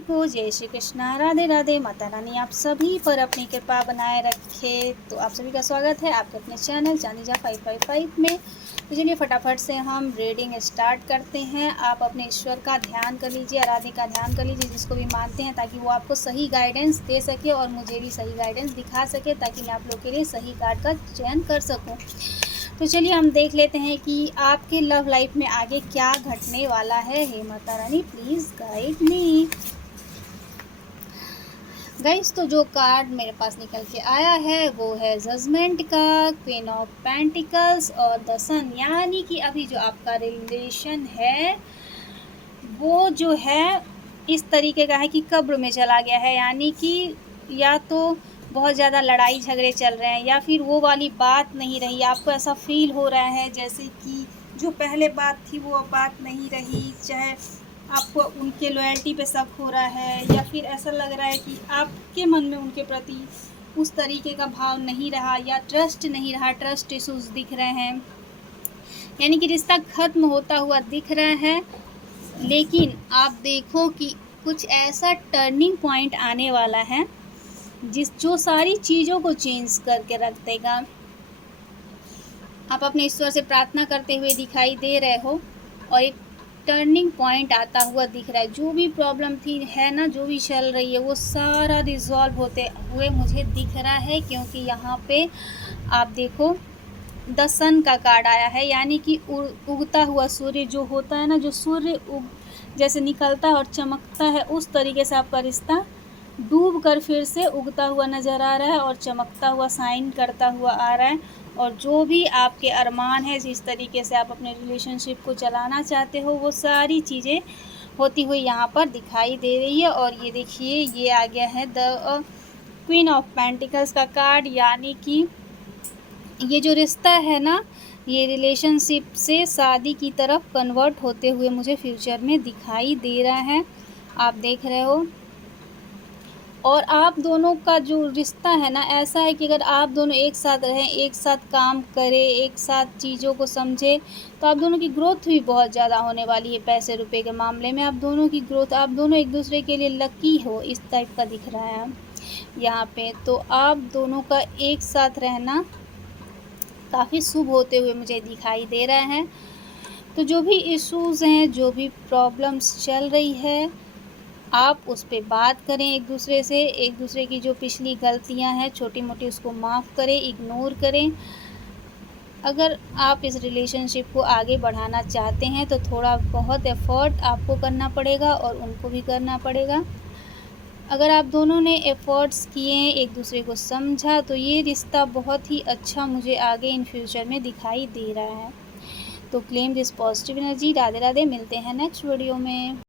को। जय श्री कृष्णा, राधे राधे। माता रानी आप सभी पर अपनी कृपा बनाए रखे। तो आप सभी का स्वागत है आपके अपने चैनल चांदीजा 555 में। तो चलिए फटाफट से हम रीडिंग स्टार्ट करते हैं। आप अपने ईश्वर का ध्यान कर लीजिए, आराध्य का ध्यान कर लीजिए, जिसको भी मानते हैं, ताकि वो आपको सही गाइडेंस दे सके और मुझे भी सही गाइडेंस दिखा सके, ताकि मैं आप लोग के लिए सही कार्ड का चयन कर सकूँ। तो चलिए हम देख लेते हैं कि आपके लव लाइफ में आगे क्या घटने वाला है। हे Mata Rani please guide me. Guys, तो जो कार्ड मेरे पास निकल के आया है वो है जजमेंट का, क्वीन ऑफ पेंटिकल्स और द सन। यानी कि अभी जो आपका रिलेशन है वो जो है इस तरीके का है कि कब्र में चला गया है। यानी कि या तो बहुत ज़्यादा लड़ाई झगड़े चल रहे हैं, या फिर वो वाली बात नहीं रही। आपको ऐसा फील हो रहा है जैसे कि जो पहले बात थी वो अब बात नहीं रही। चाहे आपको उनके लॉयल्टी पे शक हो रहा है, या फिर ऐसा लग रहा है कि आपके मन में उनके प्रति उस तरीके का भाव नहीं रहा, या ट्रस्ट नहीं रहा, ट्रस्ट इश्यूज दिख रहे हैं। यानी कि रिश्ता ख़त्म होता हुआ दिख रहा है। लेकिन आप देखो कि कुछ ऐसा टर्निंग पॉइंट आने वाला है जो सारी चीज़ों को चेंज करके रख देगा। आप अपने ईश्वर से प्रार्थना करते हुए दिखाई दे रहे हो और एक टर्निंग पॉइंट आता हुआ दिख रहा है। जो भी प्रॉब्लम थी है ना, जो भी चल रही है, वो सारा रिजॉल्व होते हुए मुझे दिख रहा है। क्योंकि यहाँ पे आप देखो द सन का कार्ड आया है। यानी कि उगता हुआ सूर्य जो होता है ना, जो सूर्य जैसे निकलता है और चमकता है, उस तरीके से आपका रिश्ता डूब कर फिर से उगता हुआ नज़र आ रहा है और चमकता हुआ शाइन करता हुआ आ रहा है। और जो भी आपके अरमान है, जिस तरीके से आप अपने रिलेशनशिप को चलाना चाहते हो, वो सारी चीज़ें होती हुई यहाँ पर दिखाई दे रही है। और ये देखिए, ये आ गया है द क्वीन ऑफ पेंटिकल्स का कार्ड। यानी कि ये जो रिश्ता है ना, ये रिलेशनशिप से शादी की तरफ कन्वर्ट होते हुए मुझे फ्यूचर में दिखाई दे रहा है। आप देख रहे हो। और आप दोनों का जो रिश्ता है ना, ऐसा है कि अगर आप दोनों एक साथ रहें, एक साथ काम करें, एक साथ चीज़ों को समझें, तो आप दोनों की ग्रोथ भी बहुत ज़्यादा होने वाली है। पैसे रुपए के मामले में आप दोनों की ग्रोथ, आप दोनों एक दूसरे के लिए लकी हो, इस टाइप का दिख रहा है यहाँ पे। तो आप दोनों का एक साथ रहना काफ़ी शुभ होते हुए मुझे दिखाई दे रहा है। तो जो भी इश्यूज़ हैं, जो भी प्रॉब्लम्स चल रही है, आप उस पे बात करें एक दूसरे से। एक दूसरे की जो पिछली गलतियां हैं छोटी मोटी, उसको माफ़ करें, इग्नोर करें। अगर आप इस रिलेशनशिप को आगे बढ़ाना चाहते हैं तो थोड़ा बहुत एफ़र्ट आपको करना पड़ेगा और उनको भी करना पड़ेगा। अगर आप दोनों ने एफ़र्ट्स किए, एक दूसरे को समझा, तो ये रिश्ता बहुत ही अच्छा मुझे आगे इन फ्यूचर में दिखाई दे रहा है। तो claim this positive energy. Radhe Radhe. मिलते हैं नेक्स्ट वीडियो में।